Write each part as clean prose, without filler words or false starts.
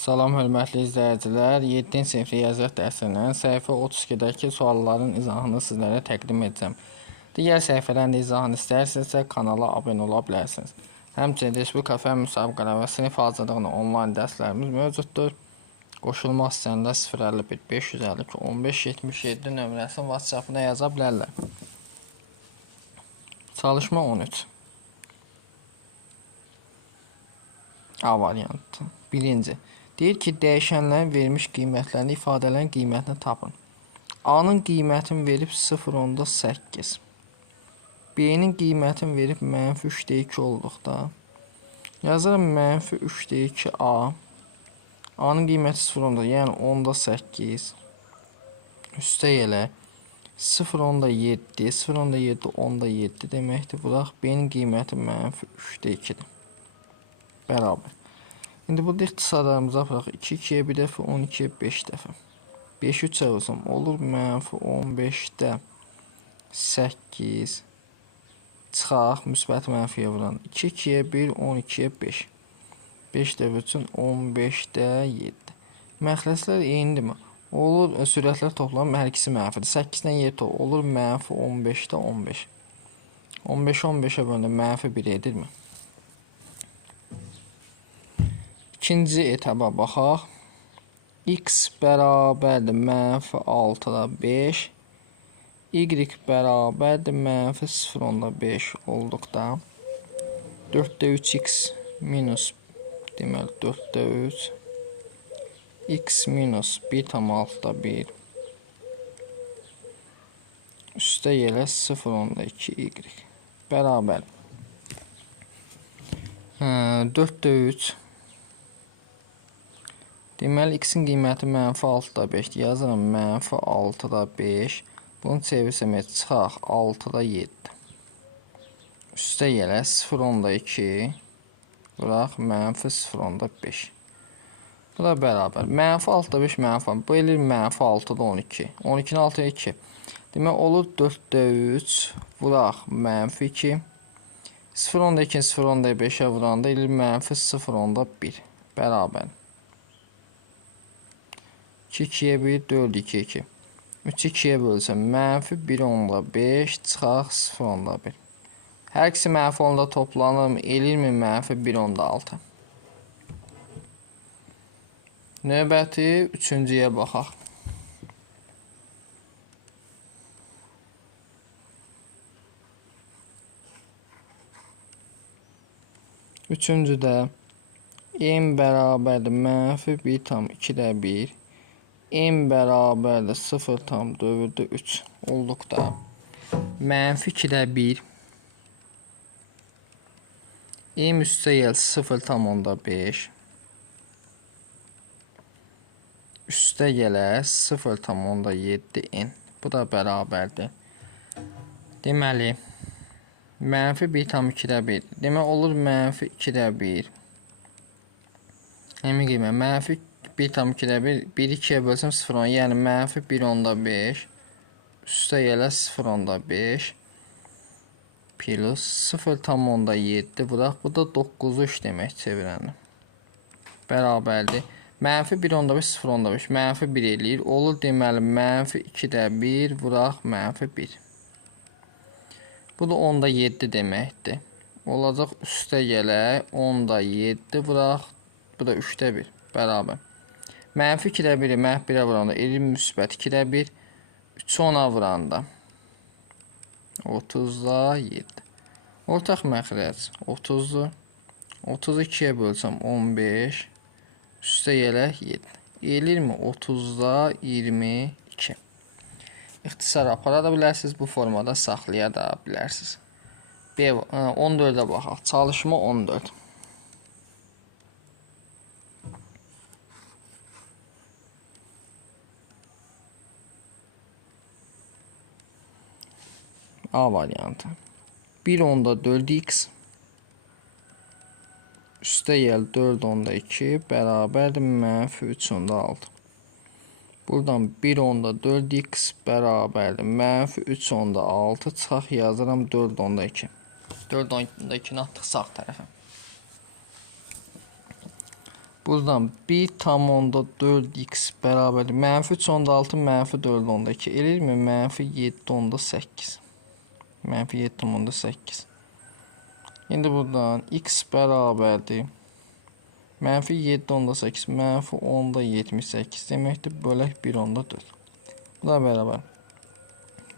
Salam hörmətli izləyicilər, 7-ci sinif riyaziyyat dərsinin səhifə 32-dəki sualların izahını sizlərə təqdim edəcəm. Digər səhifələrin də izahını istəyirsinizsə kanala abunə ola bilərsiniz. Həmçinin Respublika fənn müsabiqələri və sinif hazırlığına onlayn dərslərimiz mövcuddur. Qoşulmaq istəyənlər 051 552 1577 nömrəsinin WhatsApp-ına yaza bilərlər. Çalışma 13. A variantı. Birinci. Deyir ki, dəyişənlərin verilmiş qiymətlərini ifadələrin qiymətini tapın. A-nın qiymətini verib 0.8. B-nin qiymətini verib -3.2 olduqda. Yazıram -3.2 A. A-nın qiyməti 0.10, yəni 10.8. Üstə elə 0.7, 0.7, 10.7 deməkdir. Buraq B-nin qiyməti -3.2-dir. Bərabər. İndi burada ixtisarlarımıza aparaq. 2, 2-yə 1 dəfə, 12-yə 5 dəfə. 5-i 3-ə vursam olur -15-də 8 çıxaq, müsbət mənfiyə vuran. 2, 2-yə 1, 12-yə 5. 5 dəfə üçün 15-də 7. Məxləslər eynidirmi? Olur, sürətlər toplamı hər ikisi mənfidir. 8-dən 7 olur, -15-də 15. 15 15-ə bölündə -1 edirmi? İkinci etaba baxaq. X bərabərdir -6-da 5. Y bərabərdir -0.5 olduqda 4-də 3x minus deməli 4-də 3 x minus 1,6-da 1 üstə yerə 0.2 y bərabər 4-də 3 deməli x-in qiyməti -6-da 5 yazıram -6-da 5 bunu çevirsəm çıxaq 6-da 7 üstə yerə 0.2 bıraq -0.5 bu da bərabər -6-da 5 -6 bu eləyir -6-da 12 12-nin 6-ya 2 demək olur 4-də 3 vuraq -2 0.2 0.5-ə vuranda eləyir -0.1 bərabər 2, 2-yə 1, 4, 2, 2. 3, 2-yə bölsəm, -1.5 çıxaq 0.1. Hər ikisi -10-da toplanır, eləyirmi -1.6. Növbəti 3-cüyə baxaq. Üçüncüdə m bərabərdir -1,2-də 1. M bərabərdir 0,4-3 olduqda -2-də 1 m üstə gəl 0,5 üstə gələ 0,7 n bu da bərabərdir. Deməli -1,2-də 1 demək olur -2-də 1 m qiymət -1,2-də 1 1-2-yə bölsəm 0,10 yəni -1.5 üstə gələ 0.5 plus 0,7 vuraq bu da 9-3 demək çevirəndə bərabərdir -1.5 0.5 -1 eləyir olur deməli -2-də 1 vuraq -1 bu da 10-da 7 deməkdir olacaq üstə gələ 10-da 7 vuraq bu da 3-də 1 bərabər -2-də 1-i -1-ə vuranda eləyir müsbət 2-də 1 3-ü 10-a vuranda 30-da 7 ortaq məxrəc 30-dur 32-yə bölsəm 15 üstə gələ 7 eləyirmi 30-da 22 İxtisar apara da bilərsiniz bu formada saxlaya da bilərsiniz 14-ə baxaq çalışma 14 A variantı 1.4x üstə gəl 4.2 bərabərdir -3.6 buradan 1.4x bərabərdir -3.6 çıxaq yazıram 4.2 4.2-ni atdıq sağ tərəfə Buradan 1 tam onda 4x bərabərdir. Mənfi 3 onda 6, mənfi 4 onda 2. Eləyirmi? Mənfi 7 onda 8. Mənfi 7 onda 8. İndi buradan x bərabərdir. Mənfi 7 onda 8, mənfi 10 da 78 deməkdir. Bölək 1 onda 4. Bu da bərabər.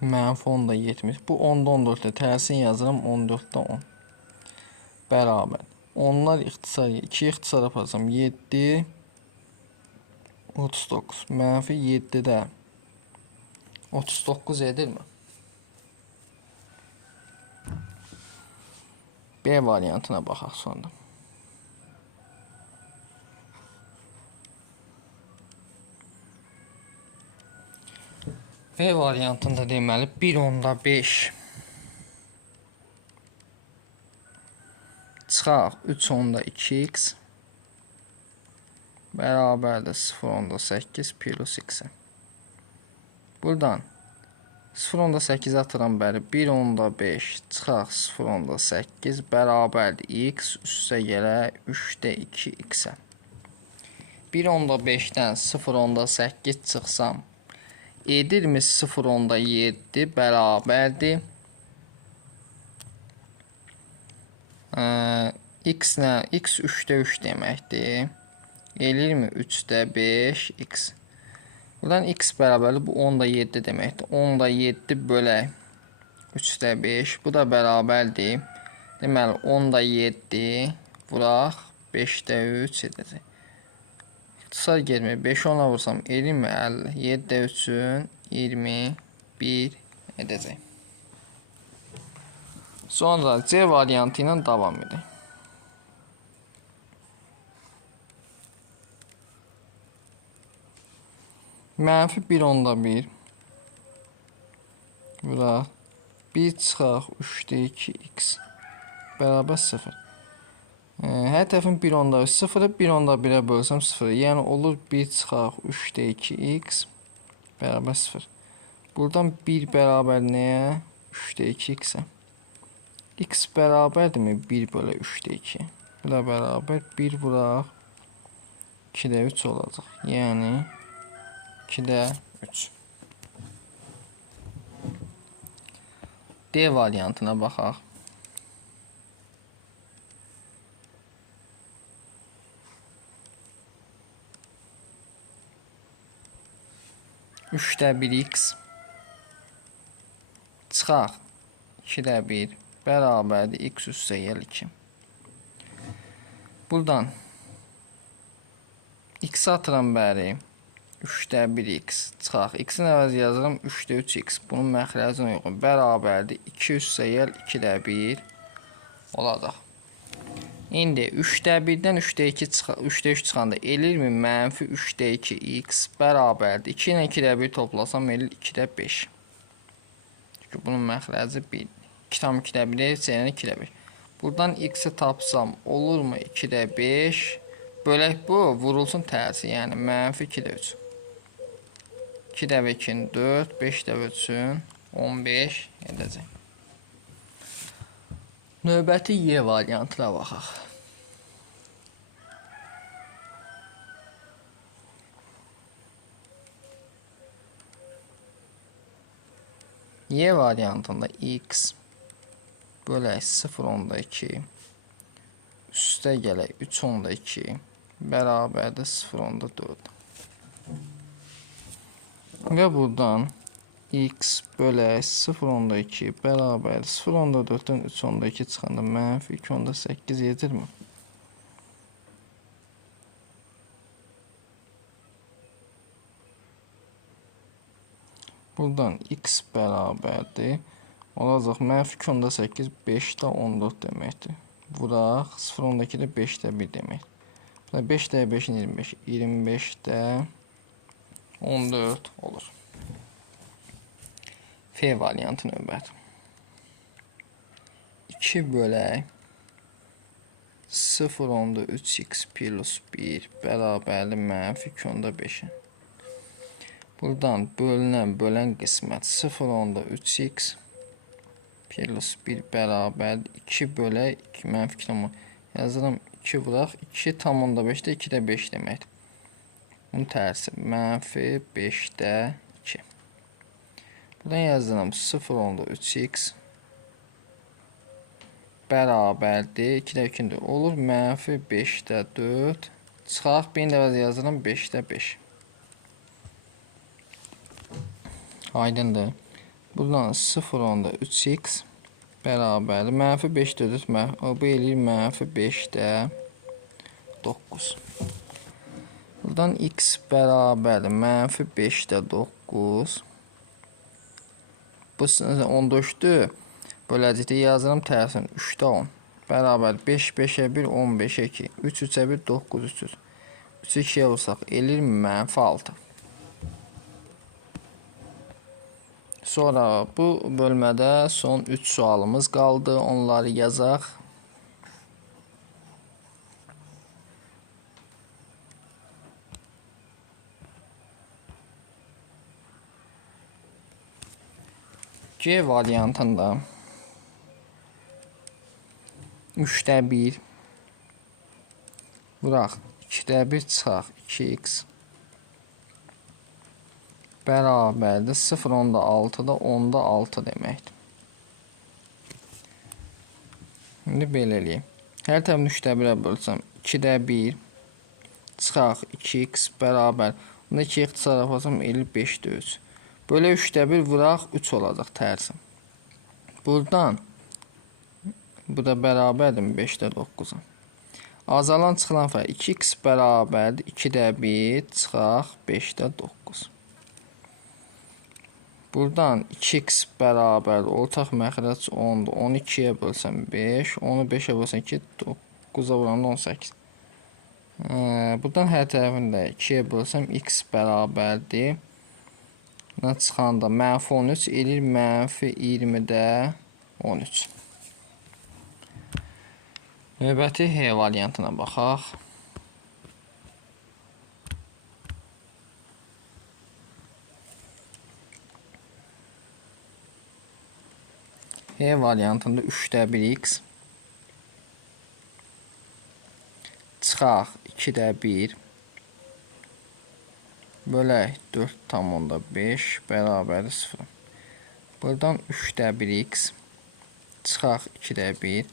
Mənfi 10 da 70. Bu 10 da 14'də tərsin yazıram. 14 da 10. Bərabər. Onlar ixtisar, 2 ixtisar aparsam 7, 39. Mənfi 7 də 39 edirmi? B variantına baxaq sonra. B variantında deməli 1 onda 5 çıxaq 3 onda 2x bərabərdir 0 onda 8 plus x. Buradan 0 onda 8 atıram bəri 1 onda 5 çıxaq 0 onda 8 bərabərdir x üstə gələ 3-də 2x. 1 onda 5-dən 0 onda 8 çıxsam edirmi 0 onda 7 bərabərdir x nə? X 3-də 3 deməkdir. Eləyirmi 3-də 5 x. Buradan x bərabərdir. Bu 10-da 7 deməkdir. 10-da 7 bölək 3-də 5. Bu da bərabərdir. Deməli 10-da 7 vuraq 5-də 3 edəcək. İxtisar gelmir. 5 10'a vursam eləyirmi 50. 7-də 3'ün 21 edəcək. Sonra C variantı ilə davam edək. Mənfi 1 onda 1 vuraq 1 çıxaq 3-də 2x bərabər 0. Hər tərəfin 1 onda 0'ı 1 onda 1'ə bölsəm 0. Yəni olur 1 çıxaq 3-də 2x bərabər 0. Buradan 1 bərabər nəyə? 3-də 2x-ə. X bərabərdirmi 1 bölü 3'də 2? Bu da bərabər 1 vuraq 2'də 3 olacaq. Yəni 2'də 3. D variantına baxaq. Üçdə 1x çıxaq 2'də 1 bərabərdir x üstə gəl 2. Buradan x atıram bəri 3'də 1x çıxaq. X'in əvəzi yazıram 3'də 3x. Bunun məxrəcinə uyğun bərabərdir 2 üstə gəl 2'də 1 olacaq. İndi 3'də 1'dən 3'də 2 çıxaq, 3'də 3 çıxanda elirmi? Mənfi 3'də 2x bərabərdir. 2 ilə 2'də 1 toplasam elir 2'də 5. Çünki bunun məxrəci 1. 2 tam 2'də 1 C-nin 2'də 1. Buradan x'i tapsam olurmu 2'də 5? Bölək bu vurulsun tərsi, yəni mənfi 2'də 3. 2'də 2'nin 4, 5'də 3'ün 15 edəcək. Növbəti Y variantına baxaq. Y variantında x bölək 0 onda 2 üstə gələk 3 onda 2 bərabərdir 0 onda 4. Və buradan x bölək 0 onda 2 bərabərdir 0 onda 4'dən 3 onda 2 çıxanda mənfi 2 onda 8 yedirmi? Buradan x bərabərdir. Olacaq mənfi 2 onda 8 5'də 14 deməkdir. Vuraq 0 onda 2 də 5'də 1 deməkdir. 5'də 5'in 25. 25'də 14 olur. F variantı növbət. 2 bölək 0 onda 3x plus 1 bərabərli mənfi 2 onda 5'in. Buradan bölən qismət 0 onda 3x plus 1 bərabərli 2 bölək 2 mənfi 2 yazıram 2 vuraq. 2 tam onda 5-də 2-də 5 deməkdir. Bunun tərsi mənfi 5-də 2. Buradan yazıram 0 onda 3x bərabərdir. 2-də 2-də olur. Mənfi 5-də 4. Çıxaq. Bir dəfə yazıram 5-də 5. Aydındır. Buradan 0 onda 3x bərabərdir. Mənfi 5-də 4. Bu eləyir mənfi 5-də 9. Buradan x bərabərdir. Mənfi 5-də 9. Bu 14-dür. Böləcəkdə yazıram tərsin 3-də 10. Bərabər 5 5-ə 1 15-ə 2. 3 3-ə 1 9 300. 3-ü 2-yə vursaq eləyir mənfi 6. Sonra bu bölmədə son 3 sualımız qaldı. Onları yazaq. C variantında 3-də 1 vuraq. 2-də 1 çıxaq. 2x bərabərdir. 0 onda 6-da 10-da 6 deməkdir. İndi belə eləyim. Hər tərəfini 3-də 1-ə bölsəm 2-də 1 çıxaq. 2x bərabər. Bunda 2 ixtisar yapasam 55-də 3. Böyle 3'də 1 vuraq 3 olacaq tərsim. Buradan bu da bərabərdir 5-də 9-a. Azalan çıxılan fərq 2x bərabərdir 2-də 1 çıxaq 5-də 9. Buradan 2x bərabər ortaq məxrəc 10-dur. 12-yə bölsəm 5, 10-u 5-ə bölsəm 2, 9-a vuramda 18. Buradan hər tərəfində 2-yə bölsəm x bərabərdir. Buna çıxanda mənfi 13 eləyir mənfi 20-də 13. Növbəti H variantına baxaq. H variantında 3-də 1x çıxaq 2-də 1 bölək 4,5 bərabər 0. Buradan 3-də 1x çıxaq 2-də 1.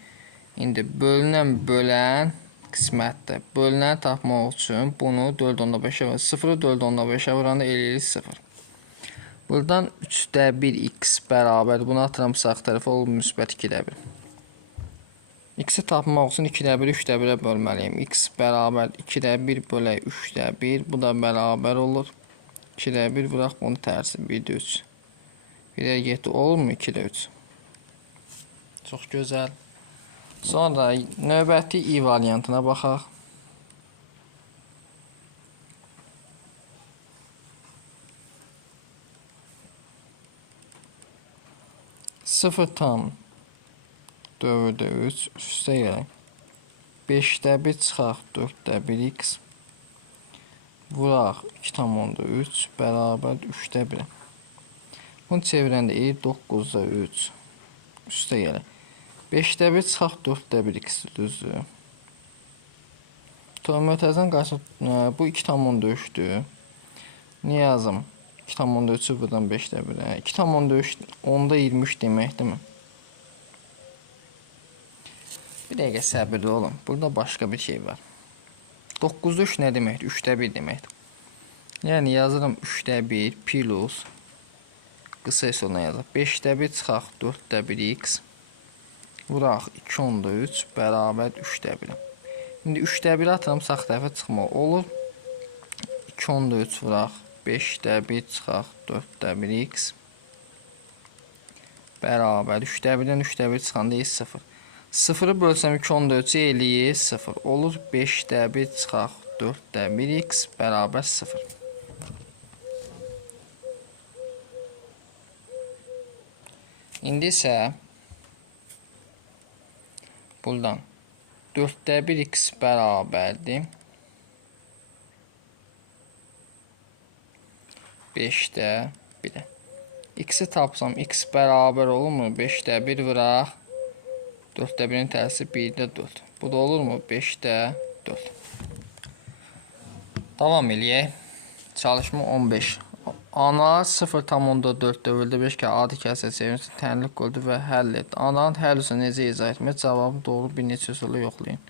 İndi bölünən bölən qismətdir. Bölünəni tapmaq üçün bunu 4,5-ə 0-ı 4,5-ə vuranda eləyir 0. Buradan 3-də 1x bərabər. Bunu atıram sağ tərəfə olur müsbət 2-də 1. X-i tapmaq üçün 2-də 1, 3-də 1-ə bölməliyim. X bərabər 2-də 1 bölək 3-də 1. Bu da bərabər olur. 2-də 1 vuraq bunu tərsi 1-də 3. 1-ə getdi olurmu 2-də 3? Çox gözəl. Sonra növbəti I variantına baxaq. Sıfır tam 4-də 3 üstə gələk. 5-də 1 çıxaq 4-də 1x vuraq 2,3 bərabər 3-də 1. Bunu çevirəndə 9-da 3 üstə gələk. 5-də 1 çıxaq 4-də 1x düzdür. Mötərizənin qarşısında bu 2,3-dür. Niyə yazım? 2,3-ü buradan 5-də 1-ə. 2,3 10-da 23 deməkdir mi? Bir dəqiqə səbirli olun. Burada başqa bir şey var. 9'da 3 nə deməkdir? 3-də 1 deməkdir. Yəni yazıram 3-də 1 plus qısa hesabına yazaq. 5-də 1 çıxaq 4-də 1x vuraq 2,3 bərabər 3-də 1. İndi 3-də 1 atıram sağ tərəfə çıxmaq olur. 2,3 vuraq 5-də 1 çıxaq 4-də 1x bərabər 3-də 1-dən 3-də 1 çıxanda 0. 0-ı bölsəm 2,3-ü eləyir 0. Olur 5-də 1 çıxaq 4-də 1x bərabər 0. İndi isə buradan 4-də 1x bərabərdir 5-də 1-ə. X-i tapsam x bərabər olurmu? 5-də 1 vuraq 4'də 1-in tərsi 1-də 4. Bu da olurmu? 5'də 4. Davam eləyək. Çalışma 15. Ana 0,4 dövrddə 5 kə adi kəsə çevirməsi tənlik qoydu və həll etdi. Ananın həll üçün necə izah etmək? Cavabı doğru bir neçə üsulla yoxlayın.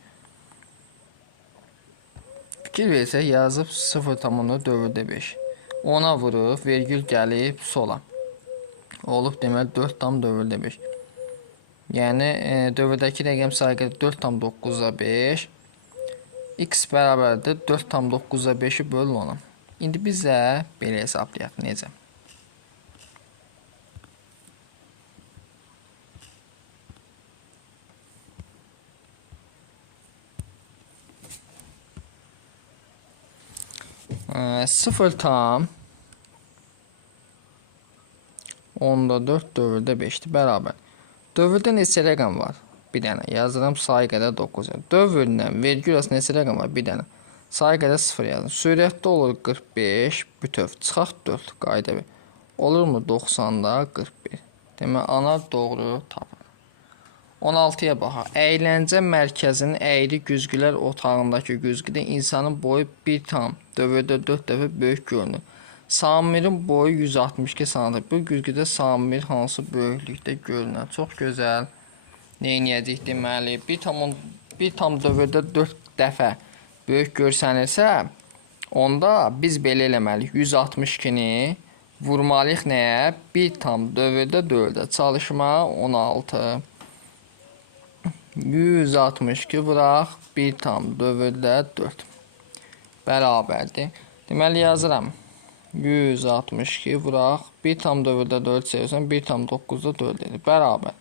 Fikir versək, yazıb 0,4 dövrddə 5. Ona vurub, vergül gəlib sola. Olub deməli 4 tam dövrddə 5. Yəni dövrdəki rəqəm sayı 4,9'a 5. X bərabərdir 4,9'a 5'i böl 10'a. İndi bizə belə hesablayaq. Necə? Sıfır tam 10'da 4 dövrddə 5'dir. Bərabər. Dövrdə neçə rəqəm var? Bir dənə. Yazıram sayı qədər 9. Dövrdən vergül arasında neçə rəqəm var? Bir dənə. Sayı qədər 0 yazın. Sürətdə olur 45, bütöv. Çıxaq 4, qayda 1. Olurmu 90'da 41? Demək, ana doğru tapır. 16'ya baxaq. Əyləncə mərkəzinin əyri güzgülər otağındakı güzgüdə insanın boyu 1 tam dövrdə 4 dəfə böyük görünür. Samirin boyu 162 cm. Bu güzgüdə Samir hansı böyüklükdə görünür? Çox gözəl. Neyniyəcək deməli? 1 tam dövrdə 4 dəfə böyük görsənirsə, onda biz belə eləməliyik. 162'ni vurmalıyıq nəyə? 1 tam dövrdə 4'ə. Çalışma 16. 162 vuraq 1 tam dövrdə 4. Bərabərdir. Deməli yazıram. 162 vuraq 1 tam dövrdə 4 çevirsən 1 tam 9'da 4 edir. Bərabər.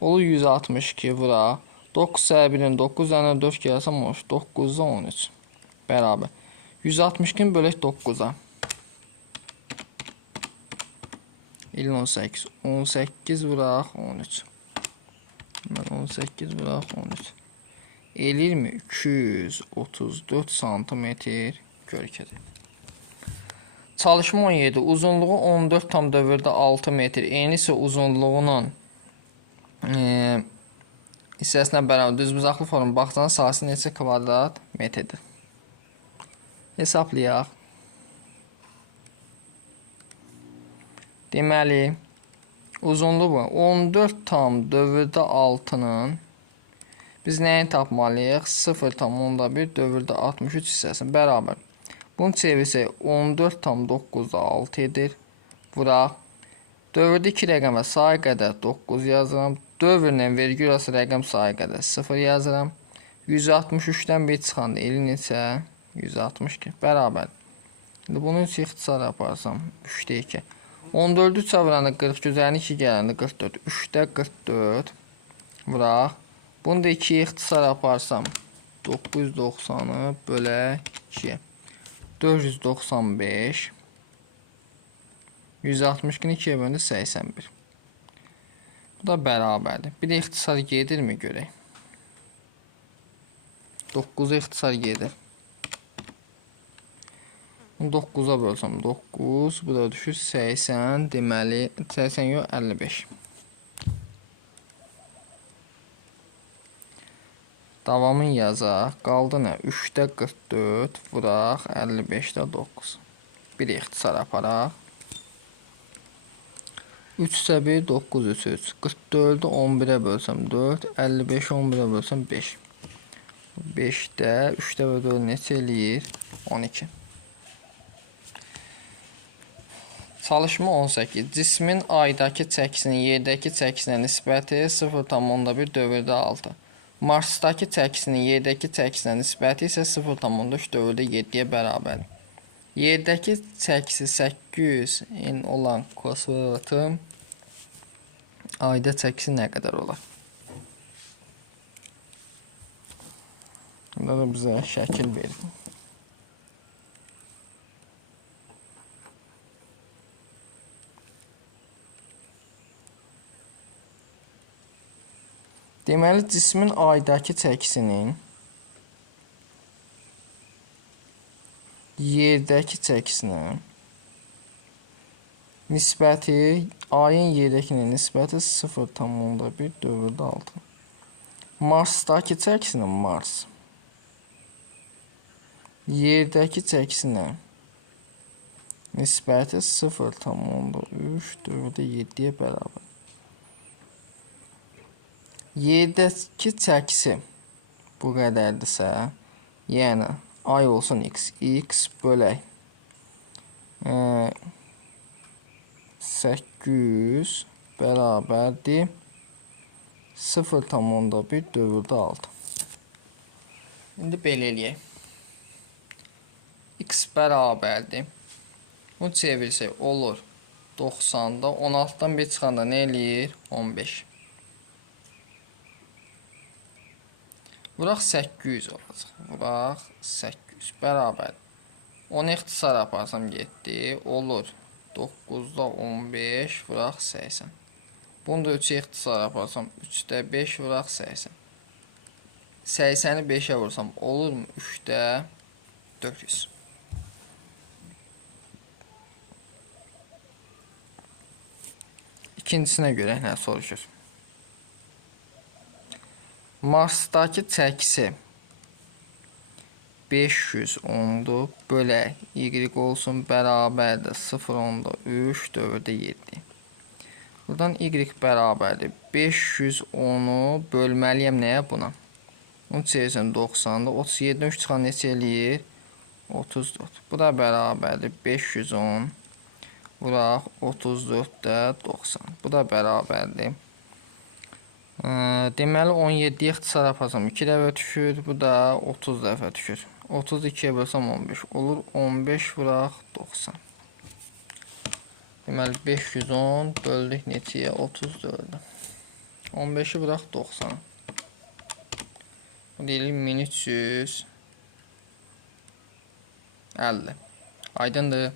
Olur 162 vuraq 9 1'in 9 dənə 4 gəlsəm 9'da 13. Bərabər. 162'ni bölək 9'a. 18. 18 vuraq 13. Mən 18 vuraq 13. Eləyir mi? 234 santimetr görkədir. Çalışma 17. Uzunluğu 14 tam dövrdə 6 metr. Eni isə uzunluğunun hissəsinə bərabər düzbucaqlı forma baxsanız sahəsi neçə kvadrat metrdir? Hesablayaq. Deməli, uzunluğu 14 tam dövrdə 6'nın biz nəyi tapmalıyıq? 0,1 dövrdə 63 hissəsini bərabər. Bunu çevirsək 14 tam 9'da 6 edir. Vuraq. Dövrdə 2 rəqəmə sayı qədər 9 yazıram. Dövrlə vergül arası rəqəm sayı qədər 0 yazıram. 163'dən 1 çıxanda eli neçə? 162. Bərabər. İndi bunu 3 ixtisar yaparsam 3'də 2. 14'ü çevirəndə 40, üzərinə 2 gələndə 44. 3'də 44. Vuraq. Bunu da 2 ixtisar yaparsam 990'ı bölək 2. 495. 162'ni 2'ye böldü 81. Bu da bərabərdir. Bir də ixtisar gedirmi görək. 9'a ixtisar gedir. 9'a bölsəm 9. Bu da düşür 80. Deməli 80 yox 55. Davamın yazaq. Qaldı nə? 3'də 44 vuraq 55'də 9. Bir ixtisar aparaq. 3 ise 1, 9 3 3. 44'ü 11'e bölsəm 4, 55'i 11'e bölsəm 5. 5'də 3'də və 4 neçə eləyir? 12. Çalışma 18. Cismin aydakı çəkisinin yerdəki çəkisinə nisbəti 0,1 dövrdə 6. Marsdakı çəkisinin yerdəki çəkisinə nisbəti isə 0,3 dövrdə 7'yə bərabərdir. Yerdəki çəkisi 800 olan kosmonotun ayda çəkisi nə qədər olar? Burada da bizə şəkil verir. Deməli, cismin aydakı çəkisinin yerdəki çəkisinə nisbəti, ayın yerdəkinin nisbəti 0,1 dövrdə 6. Marsdakı çəkisinə Mars. Yerdəki çəkisinə nisbəti 0,3/7-yə bərabər. Yerdəki çəkisi bu qədərdirsə, yəni ay olsun x, x bölək 800 bərabərdir 0,1/6. İndi belə eləyək. X bərabərdir. Bunu çevirsək olur 90-da 16-dan 1 çıxanda nə eləyir? 15. Vuraq 800 olacaq. Vuraq 800 bərabər. 10 ixtisar aparsam 7 olur. 9-da 15 vuraq 80. Bunu da 3 ixtisar aparsam 3-də 5 vuraq 80. 80-i 5-ə vursam olur mu? 3-də 400. İkincisinə görə nə soruşur? Marsdakı çəkisi 510'dur. Bölək y olsun bərabərdir 0,3/7. Buradan y bərabərdir 510'u bölməliyəm nəyə buna? Bunu çevirsən 90'da 37'dən 3 çıxan neçə eləyir? 34. Bu da bərabərdir 510 vuraq 34'də 90. Bu da bərabərdir. Deməli 17'yə ixtisar aparsam 2 dəfə düşür. Bu da 30 dəfə düşür. 32'yə bölsəm 15 olur. 15 vuraq 90. Deməli 510 böldük neçəyə? 34'də. 15'i vuraq 90. Bu deyilir 1350. Aydındır.